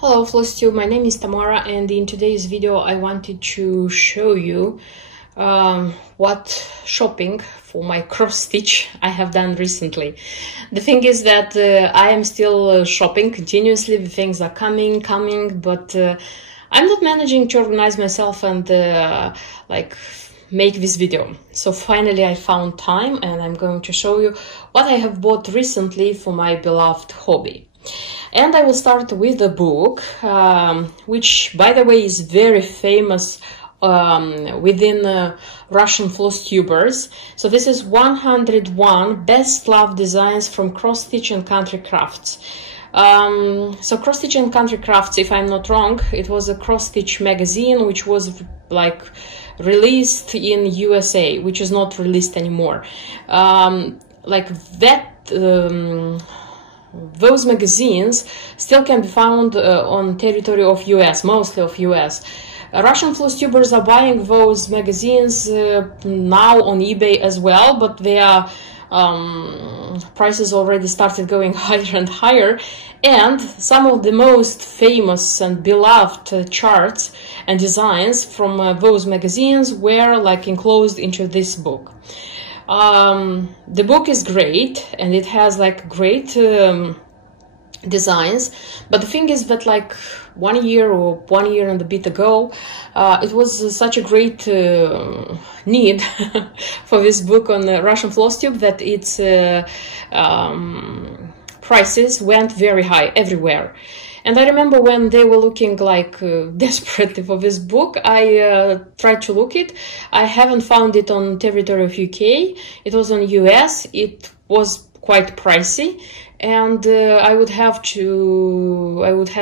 Hello FlossTube, my name is Tamara, and in today's video I wanted to show you what shopping for my cross stitch I have done recently. The thing is that I am still shopping continuously. The things are coming, but I'm not managing to organize myself and make this video. So finally I found time and I'm going to show you what I have bought recently for my beloved hobby. And I will start with a book, which, by the way, is very famous within Russian floss tubers. So this is 101 Best Loved Designs from Cross Stitch and Country Crafts. So Cross Stitch and Country Crafts, if I'm not wrong, it was a cross stitch magazine which was like released in USA, which is not released anymore. Those magazines still can be found on territory of US, mostly of US. Russian floss tubers are buying those magazines now on eBay as well, but their prices already started going higher and higher. And some of the most famous and beloved charts and designs from those magazines were like enclosed into this book. The book is great and it has like great designs, but the thing is that like 1 year and a bit ago, it was such a great need for this book on Russian FlossTube that its prices went very high everywhere. And I remember when they were looking like desperately for this book, I tried to look it. I haven't found it on territory of UK. It was on US. It was quite pricey, and I would have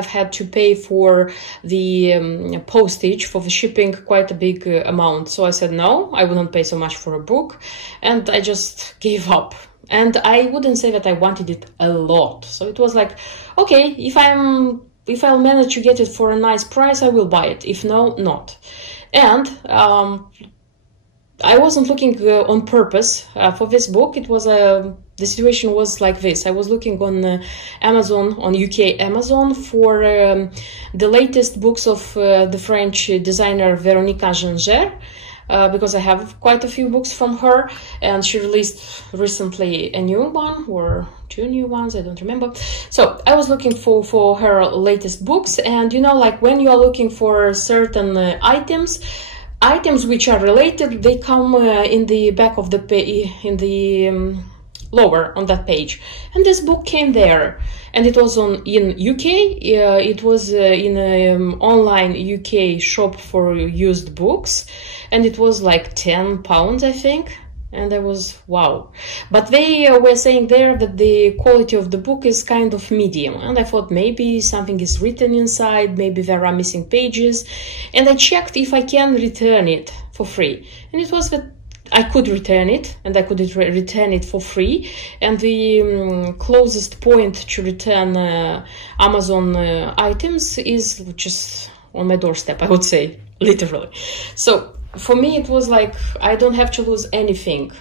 had to pay for the postage for the shipping quite a big amount. So I said no, I wouldn't pay so much for a book, and I just gave up. And I wouldn't say that I wanted it a lot. So it was like, okay, if I'll manage to get it for a nice price, I will buy it. If no, not. And I wasn't looking on purpose for this book. It was the situation was like this. I was looking on Amazon, on UK Amazon, for the latest books of the French designer Véronique Ginger. Because I have quite a few books from her, and she released recently a new one or two new ones, I don't remember. So I was looking for her latest books, and you know, like when you are looking for certain items which are related, they come in the back of the page, in the lower on that page, and this book came there. And it was in UK, it was in an online UK shop for used books, and it was like £10, I think, and I was, wow. But they were saying there that the quality of the book is kind of medium, and I thought maybe something is written inside, maybe there are missing pages, and I checked if I can return it for free, and it was that I could return it, and I could return it for free. And the closest point to return Amazon items is just on my doorstep, I would say, literally. So for me, it was like, I don't have to lose anything.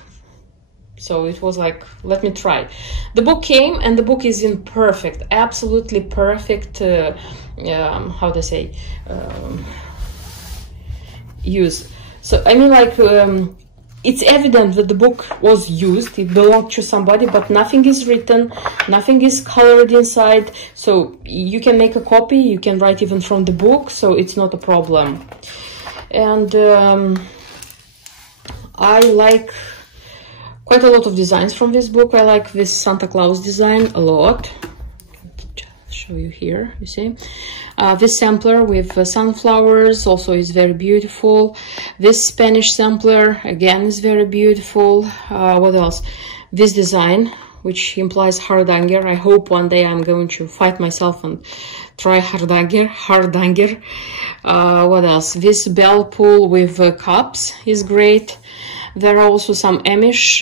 So it was like, let me try. The book came, and the book is in perfect, absolutely perfect, how to say, use. So, I mean, like, it's evident that the book was used, it belonged to somebody, but nothing is written, nothing is colored inside, so you can make a copy, you can write even from the book, so it's not a problem. And I like quite a lot of designs from this book. I like this Santa Claus design a lot. Show you here, you see. This sampler with sunflowers also is very beautiful. This Spanish sampler again is very beautiful. What else? This design, which implies hardanger. I hope one day I'm going to fight myself and try hardanger. What else? This bell pull with cups is great. There are also some Amish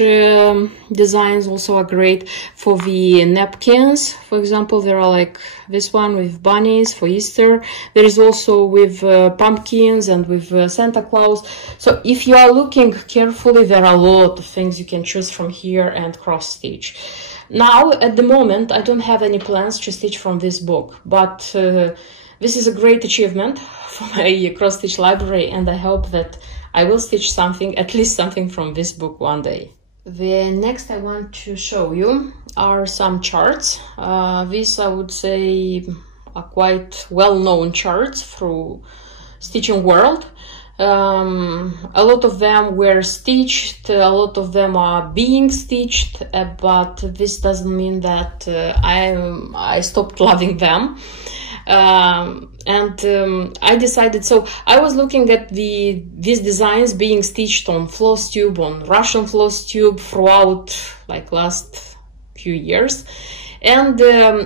designs also are great for the napkins. For example, there are like this one with bunnies for Easter. There is also with pumpkins and with Santa Claus. So if you are looking carefully, there are a lot of things you can choose from here and cross stitch. Now, at the moment, I don't have any plans to stitch from this book, but this is a great achievement for my cross-stitch library, and I hope that I will stitch something, at least something from this book one day. The next I want to show you are some charts. These, I would say, are quite well-known charts through stitching world. A lot of them were stitched, a lot of them are being stitched, but this doesn't mean that I stopped loving them. I decided, so I was looking at these designs being stitched on floss tube, on Russian floss tube throughout like last few years, and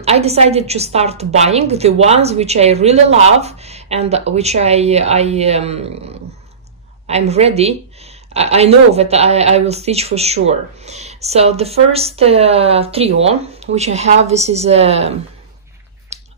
I decided to start buying the ones which I really love and which I'm ready. I know that I will stitch for sure. So the first trio which I have, this is a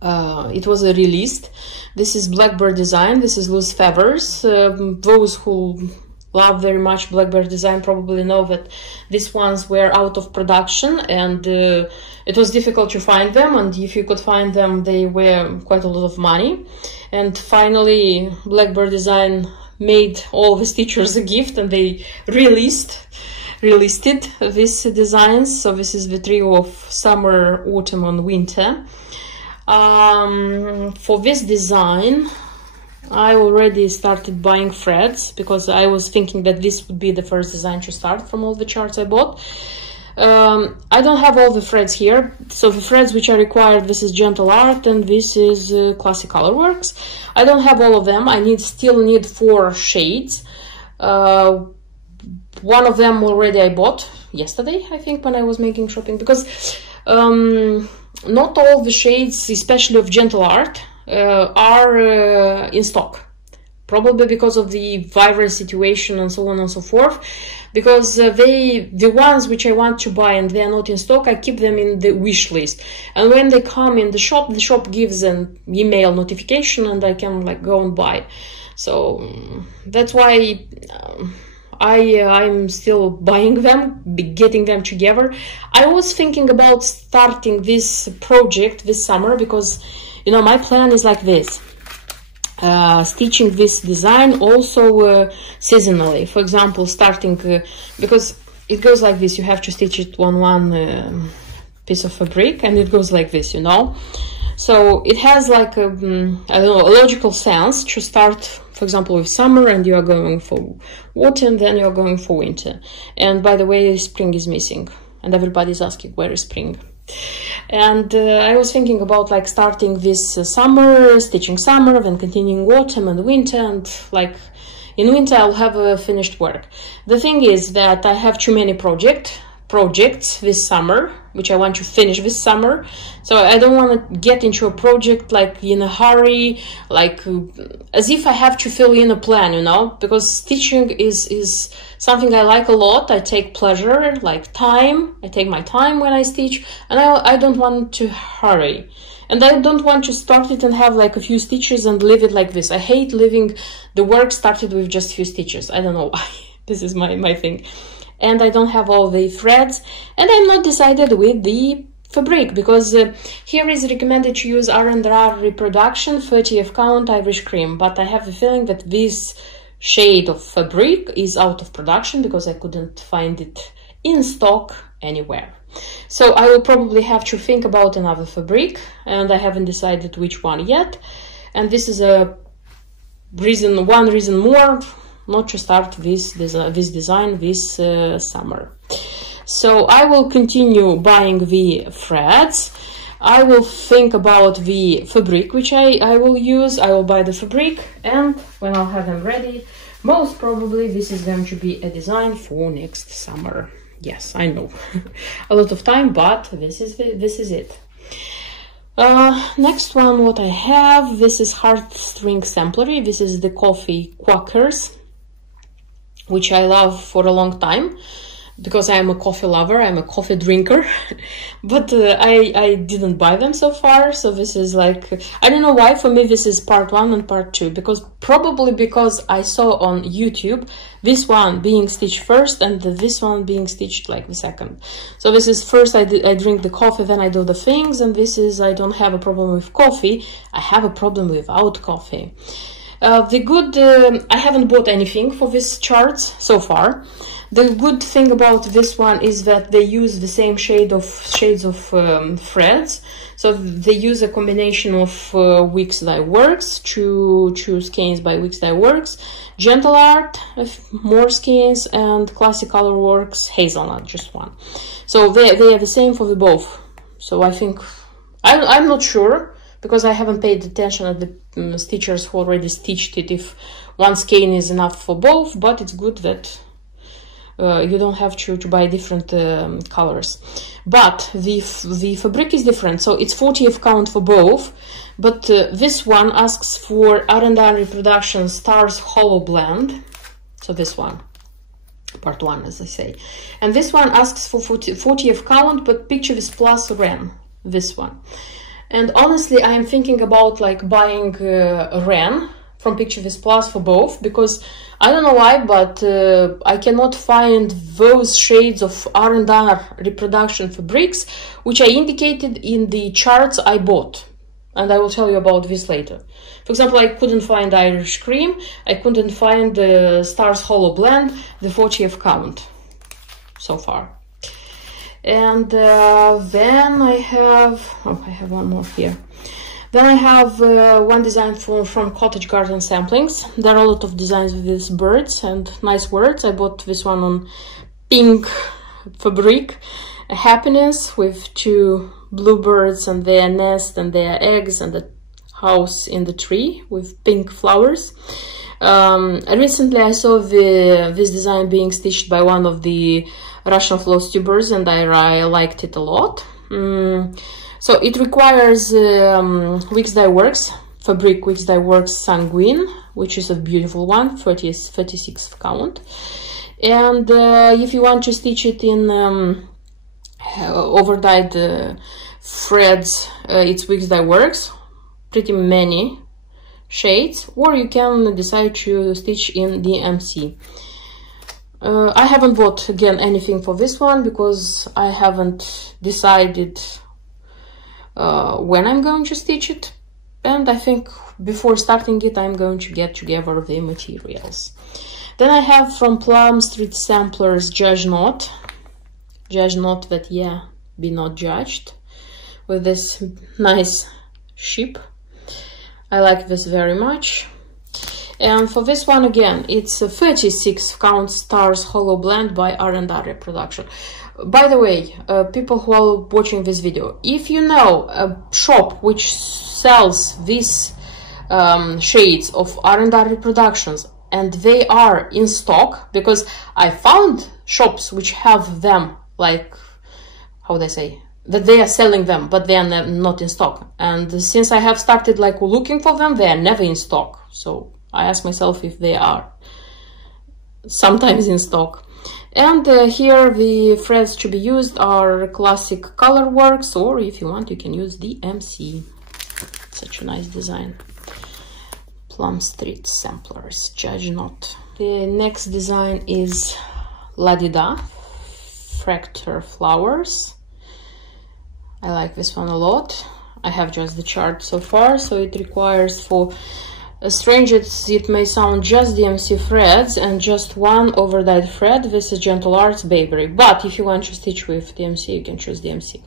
it was a released. This is Blackbird Design. This is Loose Feathers. Those who love very much Blackbird Design probably know that these ones were out of production, and it was difficult to find them, and if you could find them, they were quite a lot of money. And finally Blackbird Design made all the stitchers a gift, and they released these designs. So this is the trio of summer, autumn and winter. For this design I already started buying threads, because I was thinking that this would be the first design to start from all the charts I bought. I don't have all the threads here, so the threads which are required, this is Gentle Art and this is Classic Colorworks. I don't have all of them. I still need 4 shades. One of them already I bought yesterday, I think, when I was making shopping, because not all the shades, especially of Gentle Art, are in stock. Probably because of the virus situation and so on and so forth. Because the ones which I want to buy and they are not in stock, I keep them in the wish list. And when they come in the shop gives an email notification and I can like go and buy. So that's why I'm still buying them, getting them together. I was thinking about starting this project this summer, because, you know, my plan is like this. Stitching this design also seasonally. For example, starting, because it goes like this, you have to stitch it on one piece of fabric, and it goes like this, you know. So it has like a, I don't know, a logical sense to start, for example, with summer, and you are going for autumn, then you are going for winter. And by the way, spring is missing, and everybody's asking, where is spring? And I was thinking about like starting this summer, stitching summer, then continuing autumn and winter, and like in winter I'll have a finished work. The thing is that I have too many projects this summer, which I want to finish this summer. So I don't want to get into a project like in a hurry, like as if I have to fill in a plan, you know, because stitching is something I like a lot. I take pleasure, like time. I take my time when I stitch, and I don't want to hurry. And I don't want to start it and have like a few stitches and leave it like this. I hate leaving the work started with just a few stitches. I don't know why. This is my thing. And I don't have all the threads, and I'm not decided with the fabric, because here is recommended to use R&R Reproduction 30th count Irish cream, but I have the feeling that this shade of fabric is out of production because I couldn't find it in stock anywhere. So I will probably have to think about another fabric, and I haven't decided which one yet. And this is one reason more not to start this design this summer. So I will continue buying the threads. I will think about the fabric which I will use. I will buy the fabric, and when I'll have them ready, most probably this is going to be a design for next summer. Yes, I know, a lot of time, but this is it. Next one, what I have, this is Hearthstring Sampler. This is the coffee quackers, which I love for a long time, because I'm a coffee lover, I'm a coffee drinker, but I didn't buy them so far. So this is like, I don't know why, for me this is part 1 and part 2, because probably because I saw on YouTube this one being stitched first and this one being stitched like the second. So this is first I drink the coffee, then I do the things, and this is, I don't have a problem with coffee, I have a problem without coffee. I haven't bought anything for these charts so far. The good thing about this one is that they use the same shades of threads. So they use a combination of Wicks Dye Works, two skeins by Wicks Dye Works, Gentle Art, more skeins, and Classic Color Works, Hazelnut, just one. So they are the same for the both. So I think, I'm not sure, because I haven't paid attention at the stitchers who already stitched it, if one skein is enough for both, but it's good that you don't have to buy different colors. But the fabric is different, so it's 40th count for both, but this one asks for R&R Reproduction Stars Hollow Blend, so this one, part 1 as I say, and this one asks for 40th count, but picture with plus Ren, this one. And honestly, I am thinking about like buying Ren from Picture With Plus for both, because I don't know why, but I cannot find those shades of R&R reproduction fabrics which I indicated in the charts I bought, and I will tell you about this later. For example, I couldn't find Irish Cream, I couldn't find the Stars Hollow Blend, the 40th count so far. And then I have one more here. Then I have one design from Cottage Garden Samplings. There are a lot of designs with these birds and nice words. I bought this one on pink fabric, a happiness with 2 bluebirds and their nest and their eggs and the house in the tree with pink flowers. Recently I saw this design being stitched by one of the Russian floss tubers, and I liked it a lot. So it requires Wicks Dye Works fabric, Wicks Dye Works Sanguine, which is a beautiful one, 36th count. And if you want to stitch it in overdyed threads, it's Wicks Dye Works, pretty many shades, or you can decide to stitch in DMC. I haven't bought again anything for this one because I haven't decided when I'm going to stitch it, and I think before starting it I'm going to get together the materials. Then I have from Plum Street Samplers Judge Not that, yeah, be not judged, with this nice ship. I like this very much. And for this one again, it's a 36 count Stars Hollow Blend by R&R Reproduction. By the way, people who are watching this video, if you know a shop which sells these shades of R&R Reproductions and they are in stock, because I found shops which have them, like, how would I say, that they are selling them, but they are not in stock. And since I have started like looking for them, they are never in stock. So I ask myself if they are sometimes in stock. And here the threads to be used are Classic Color Works, or if you want you can use DMC. Such a nice design. Plum Street Samplers, Judge Not. The next design is La Dida, Fracture Flowers. I like this one a lot. I have just the chart so far, so it requires, for as strange as it may sound, just DMC threads and just one overdyed thread. This is Gentle Arts Bakery, but if you want to stitch with DMC, you can choose DMC.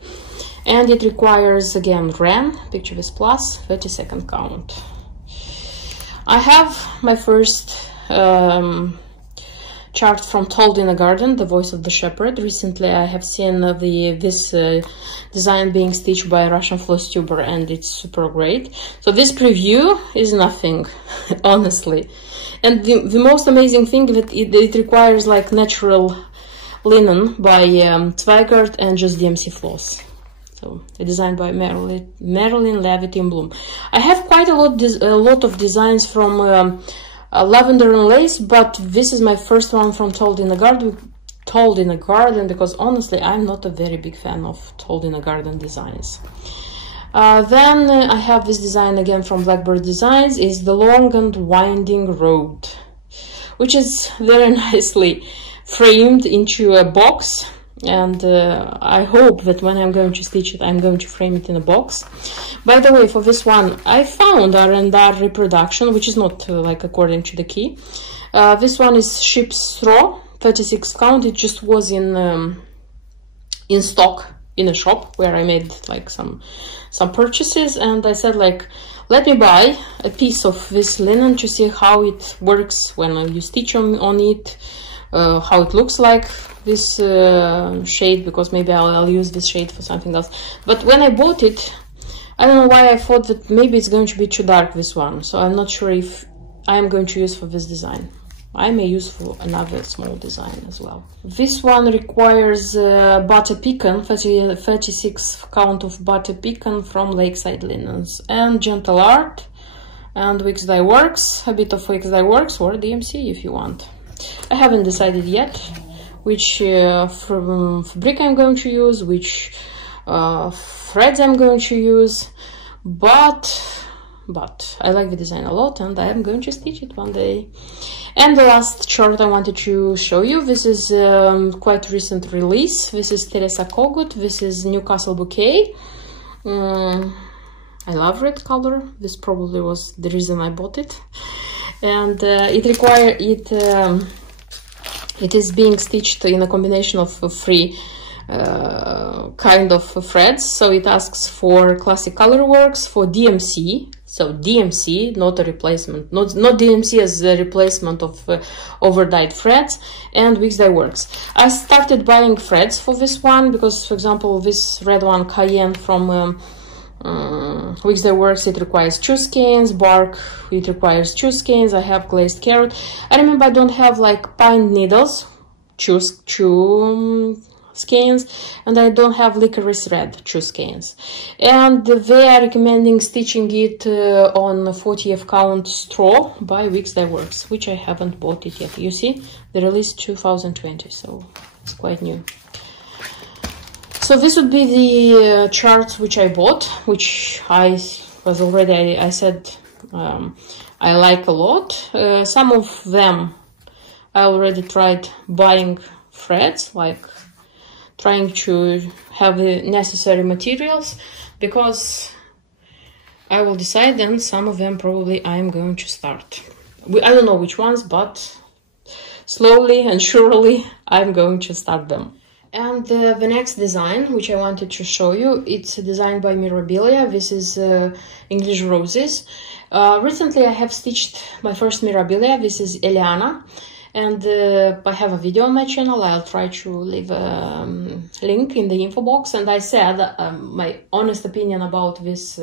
And it requires again Ren, Picture With Plus, 32nd count. I have my first chart from Told in a Garden, The Voice of the Shepherd. Recently I have seen this design being stitched by a Russian floss tuber, and it's super great. So this preview is nothing, honestly. And the most amazing thing that it requires like natural linen by Zweigart and just DMC floss. So designed by Marilyn Levitt in Bloom. I have quite a lot of designs from Lavender and Lace, but this is my first one from Told in a told in a garden, because honestly I'm not a very big fan of told in a garden designs. Then I have this design again from Blackbird Designs, is the long and winding road, which is very nicely framed into a box. And I hope that when I'm going to stitch it, I'm going to frame it in a box. By the way, for this one, I found R&R reproduction, which is not like according to the key. This one is sheep's straw, 36 count. It just was in stock in a shop where I made like some purchases, and I said like, let me buy a piece of this linen to see how it works when you stitch on it, how it looks like, this shade, because maybe I'll use this shade for something else. But when I bought it, I don't know why I thought that maybe it's going to be too dark, this one, so I'm not sure if I am going to use for this design. I may use for another small design as well. This one requires butter pecan, 36 count of butter pecan from Lakeside Linens, and Gentle Art, and Wix Dye Works, a bit of Wix Dye Works or DMC if you want. I haven't decided yet which fabric I'm going to use, which threads I'm going to use, but I like the design a lot and I am going to stitch it one day. And the last chart I wanted to show you, this is quite recent release. This is Teresa Kogut, this is Newcastle Bouquet. I love red color, this probably was the reason I bought it. And it is being stitched in a combination of three kind of threads. So it asks for classic colorworks, for DMC, so DMC, not a replacement, not DMC as a replacement of over-dyed threads, and Wix Dye Works. I started buying threads for this one because, for example, this red one, Cayenne from Wix Dye Works, it requires 2 skeins, bark, it requires 2 skeins. I have glazed carrot. I remember I don't have like pine needles, 2 skeins, and I don't have licorice red, 2 skeins. And they are recommending stitching it on 40th count straw by Wix Dye Works, which I haven't bought it yet. You see, the release 2020, so it's quite new. So this would be the charts which I bought, which I said I like a lot. Some of them I already tried buying threads, like trying to have the necessary materials, because I will decide, and some of them probably I'm going to start. I don't know which ones, but slowly and surely I'm going to start them. And the next design, which I wanted to show you, it's a design by Mirabilia. This is English Roses. Recently I have stitched my first Mirabilia. This is Eliana. And I have a video on my channel. I'll try to leave a link in the info box. And I said my honest opinion about this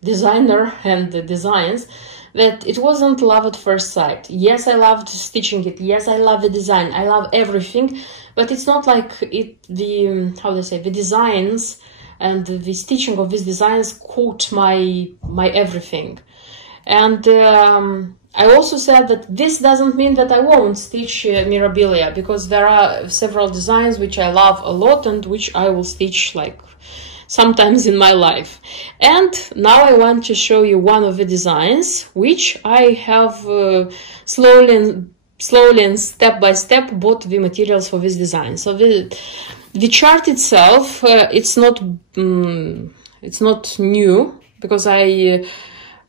designer and the designs, that it wasn't love at first sight. Yes, I loved stitching it. Yes, I love the design. I love everything, but it's not like the designs and the stitching of these designs caught my everything. And I also said that this doesn't mean that I won't stitch Mirabilia, because there are several designs which I love a lot and which I will stitch like sometimes in my life. And now I want to show you one of the designs which I have slowly and step by step bought the materials for this design. So the chart itself, it's not new, because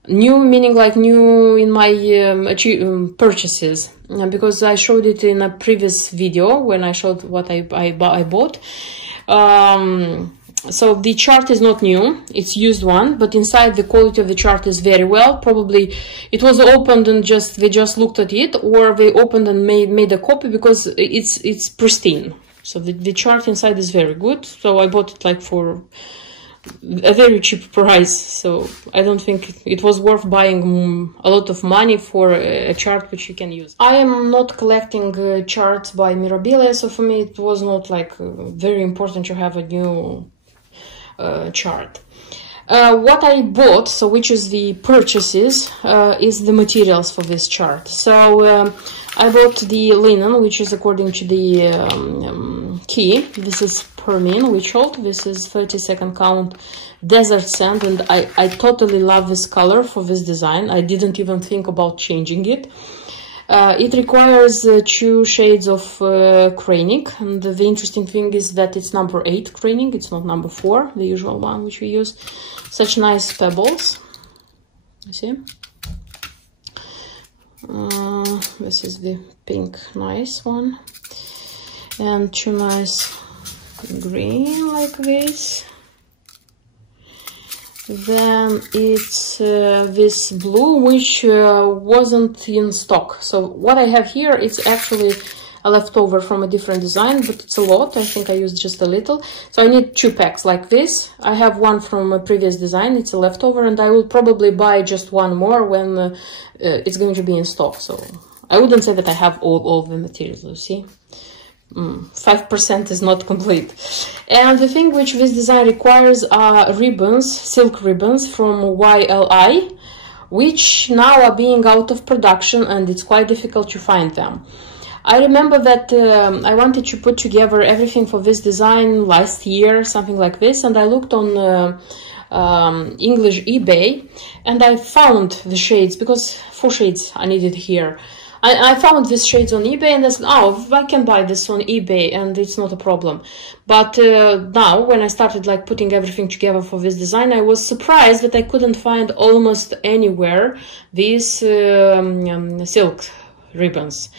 new meaning like new in my purchases, because I showed it in a previous video when I showed what I bought. So the chart is not new, it's used one, but inside the quality of the chart is very well. Probably it was opened and they just looked at it, or they opened and made a copy, because it's pristine. So the chart inside is very good. So I bought it like for a very cheap price. So I don't think it was worth buying a lot of money for a chart which you can use. I am not collecting charts by Mirabilia, so for me it was not like very important to have a new chart. What I bought, so which is the purchases, is the materials for this chart. So I bought the linen, which is according to the key. This is Permin Witch Old. This is 32nd count desert sand, and I totally love this color for this design. I didn't even think about changing it. It requires 2 shades of craning, and the interesting thing is that it's number 8 craning. It's not number 4, the usual one which we use. Such nice pebbles. You see? This is the pink nice one, and 2 nice green like this. Then it's this blue, which wasn't in stock. So what I have here, it's actually a leftover from a different design, but it's a lot. I think I used just a little. So I need 2 packs like this. I have one from a previous design. It's a leftover, and I will probably buy just one more when it's going to be in stock. So I wouldn't say that I have all the materials, you see. 5% is not complete. And the thing which this design requires are ribbons, silk ribbons from YLI, which now are being out of production, and it's quite difficult to find them. I remember that I wanted to put together everything for this design last year, something like this, and I looked on English eBay, and I found the shades, because 4 shades I needed here. I found these shades on eBay, and I said, oh, I can buy this on eBay, and it's not a problem. But now, when I started like putting everything together for this design, I was surprised that I couldn't find almost anywhere these silk ribbons.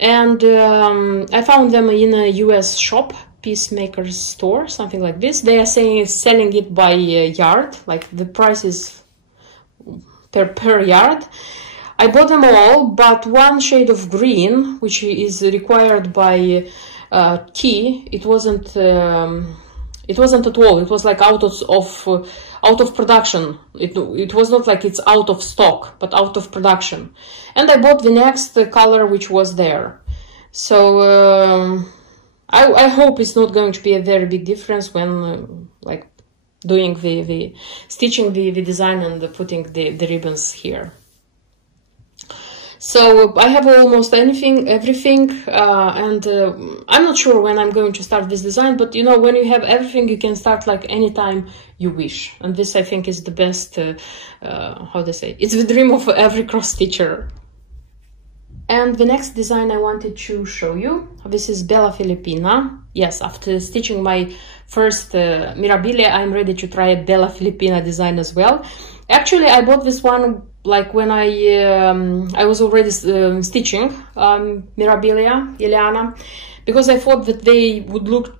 And I found them in a US shop, Peacemaker's store, something like this. They are saying it's selling it by yard, like the price is per yard. I bought them all, but 1 shade of green, which is required by key, it wasn't at all. It was like out of production. It was not like it's out of stock, but out of production. And I bought the next color which was there. So I hope it's not going to be a very big difference when like doing the stitching the design and putting the ribbons here. So I have almost everything, and I'm not sure when I'm going to start this design, but you know, when you have everything, you can start like anytime you wish. And this, I think, is the best, how to say, it's the dream of every cross stitcher. And the next design I wanted to show you, this is Bella Filipina. Yes, after stitching my first Mirabilia, I'm ready to try a Bella Filipina design as well. Actually, I bought this one like when I was already stitching Mirabilia, Eliana, because I thought that they would look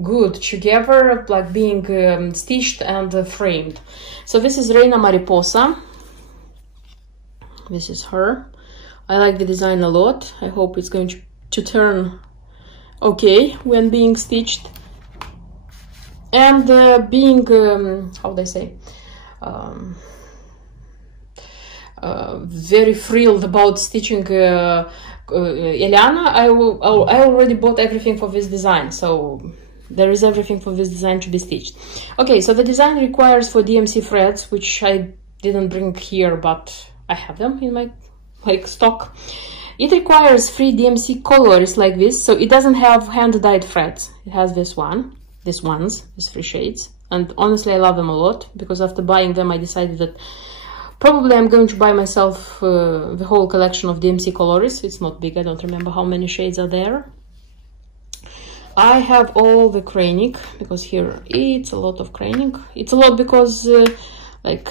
good together, like being stitched and framed. So this is Reina Mariposa. This is her. I like the design a lot. I hope it's going to turn okay when being stitched. And being, how do I say, very thrilled about stitching Eliana, I already bought everything for this design, so there is everything for this design to be stitched. Okay, so the design requires for DMC threads, which I didn't bring here, but I have them in my stock. It requires 3 DMC colors like this, so it doesn't have hand-dyed threads. It has these 3 shades, and honestly I love them a lot, because after buying them I decided that probably I'm going to buy myself the whole collection of DMC colors. It's not big, I don't remember how many shades are there. I have all the craning, because here it's a lot of craning. It's a lot because like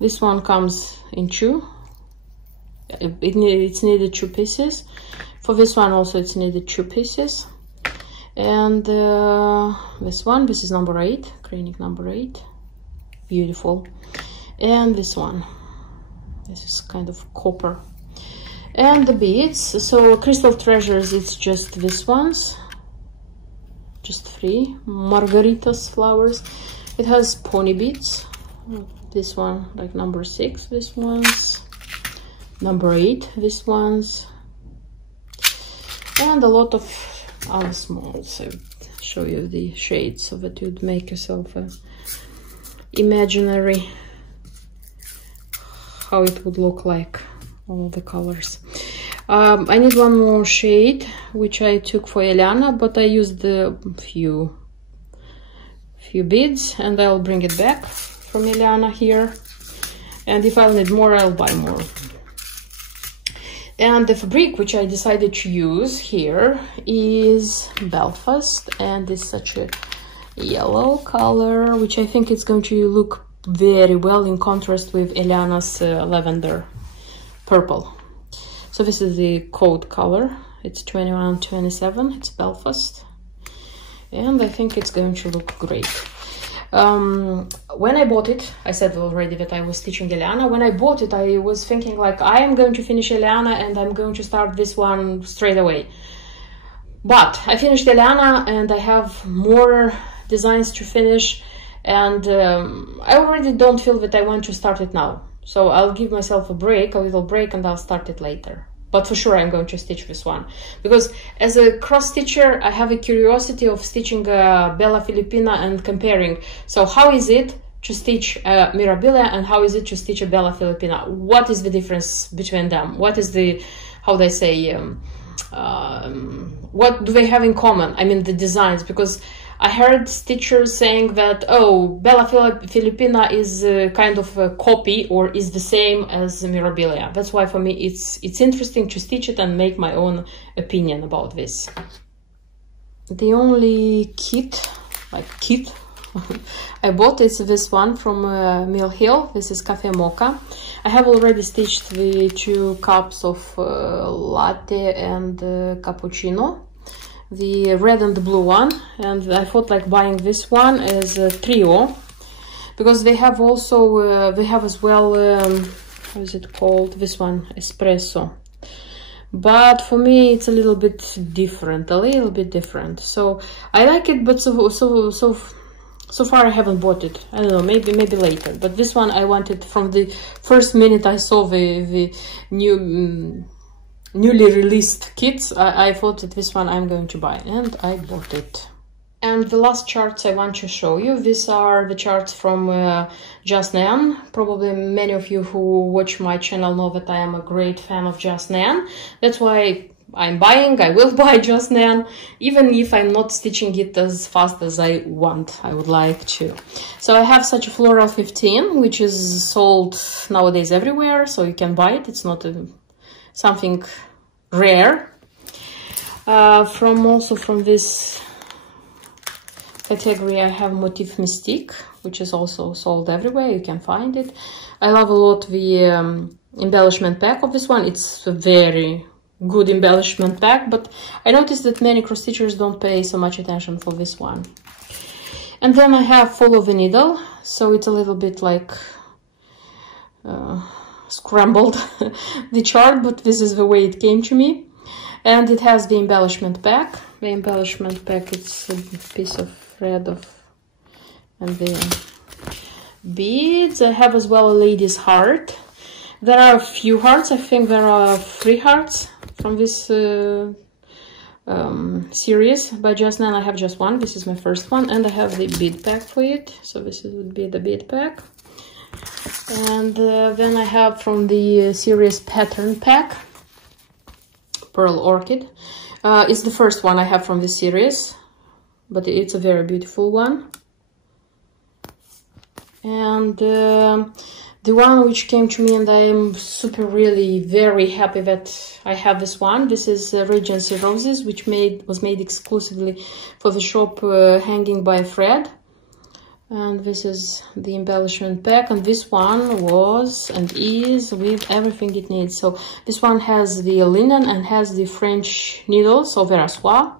this one comes in 2. It's needed 2 pieces. For this one also it's needed 2 pieces. And this is number 8, craning number 8, beautiful. And this one, this is kind of copper. And the beads, so Crystal Treasures, it's just these ones, just 3 margaritas flowers. It has pony beads, this one like number 6, this one's number 8, this one's, and a lot of other smalls. So I'll show you the shades so that you'd make yourself a imaginary how it would look like, all the colors. I need one more shade, which I took for Eliana, but I used a few beads, and I'll bring it back from Eliana here. And if I'll need more, I'll buy more. And the fabric which I decided to use here is Belfast, and it's such a yellow color, which I think it's going to look very well in contrast with Eliana's lavender purple. So this is the code color. It's 2127. It's Belfast, and I think it's going to look great. When I bought it, I said already that I was stitching Eliana. When I bought it, I was thinking like, I am going to finish Eliana and I'm going to start this one straight away. But I finished Eliana and I have more designs to finish, and I already don't feel that I want to start it now. So I'll give myself a little break, and I'll start it later. But for sure I'm going to stitch this one, because as a cross stitcher I have a curiosity of stitching Bella Filipina and comparing. So how is it to stitch Mirabilia and how is it to stitch a Bella Filipina? What is the difference between them? What is the, how they say, what do they have in common? I mean the designs, because I heard stitchers saying that, oh, Bella Filipina is kind of a copy or is the same as Mirabilia. That's why for me it's interesting to stitch it and make my own opinion about this. The only kit I bought is this one from Mill Hill. This is Cafe Mocha. I have already stitched the 2 cups of latte and cappuccino, the red and the blue one, and I thought like buying this one as a trio, because they have also they have as well how is it called, this one, espresso, but for me it's a little bit different, so I like it, but so far I haven't bought it. I don't know, maybe later, but this one I wanted from the first minute I saw the newly released kits. I thought that this one I'm going to buy, and I bought it. And the last charts I want to show you, these are the charts from Just Nan. Probably many of you who watch my channel know that I am a great fan of Just Nan. That's why I will buy Just Nan, even if I'm not stitching it as fast as I would like to. So I have such a floral 15, which is sold nowadays everywhere, so you can buy it. It's not something rare. Also from this category I have Motif Mystique, which is also sold everywhere, you can find it. I love a lot the embellishment pack of this one. It's a very good embellishment pack, but I noticed that many cross stitchers don't pay so much attention for this one. And then I have Follow the Needle, so it's a little bit like scrambled the chart, but this is the way it came to me. And it has the embellishment pack. The embellishment pack, it's a piece of thread and the beads. I have as well a lady's heart. There are a few hearts. I think there are 3 hearts from this series by Just Nan. I have just one. This is my first one, and I have the bead pack for it. So this would be the bead pack. And then I have from the series Pattern Pack, Pearl Orchid. It's the first one I have from this series, but it's a very beautiful one. And the one which came to me, and I am really very happy that I have this one. This is Regency Roses, which was made exclusively for the shop Hanging by a Thread. And this is the embellishment pack, and this one was and is with everything it needs. So this one has the linen and has the French needles, so Vera Soie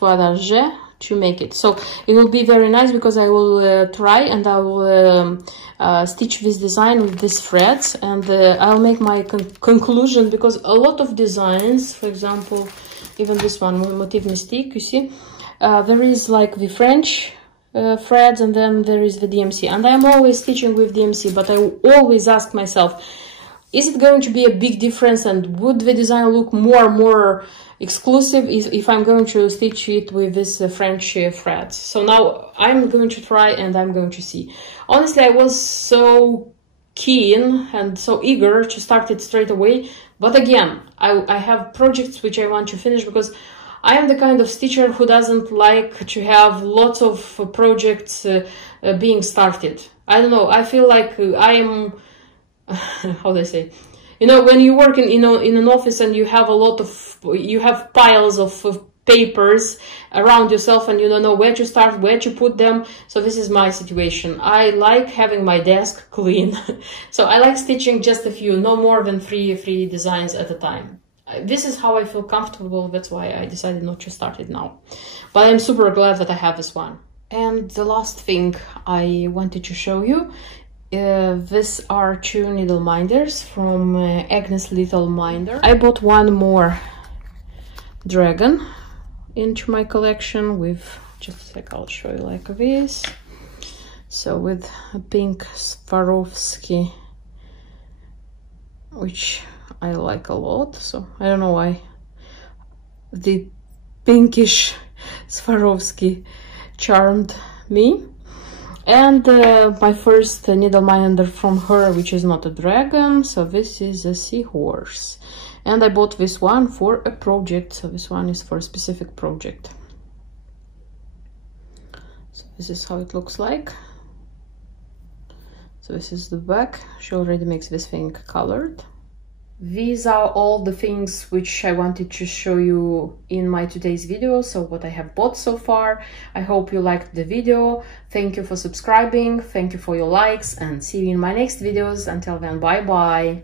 d'Argent, to make it. So it will be very nice, because I will try and I will stitch this design with these threads, and I'll make my conclusion, because a lot of designs, for example, even this one, Motif Mystique, you see, there is like the French threads, and then there is the DMC, and I'm always stitching with DMC, but I always ask myself, is it going to be a big difference, and would the design look more exclusive if I'm going to stitch it with this French threads? So now I'm going to try and I'm going to see. Honestly, I was so keen and so eager to start it straight away, But again, I have projects which I want to finish, because I am the kind of stitcher who doesn't like to have lots of projects being started. I don't know, I feel like I am, how do I say, you know, when you work in an office and you have a lot of, you have piles of papers around yourself and you don't know where to start, where to put them. So this is my situation. I like having my desk clean. So I like stitching just a few, no more than three designs at a time. This is how I feel comfortable. That's why I decided not to start it now. But I'm super glad that I have this one. And the last thing I wanted to show you, these are 2 needle minders from Agnes Little Minder. I bought one more dragon into my collection with, just a sec, I'll show you like this. So with a pink Swarovski, which I like a lot. So I don't know why the pinkish Swarovski charmed me. And my first needle minder from her, which is not a dragon, so this is a Seahorse. And I bought this one for a project, so this one is for a specific project. So this is how it looks like. So this is the back. She already makes this thing colored. These are all the things which I wanted to show you in my today's video, so what I have bought so far. I hope you liked the video. Thank you for subscribing, thank you for your likes, and see you in my next videos. Until then, bye bye.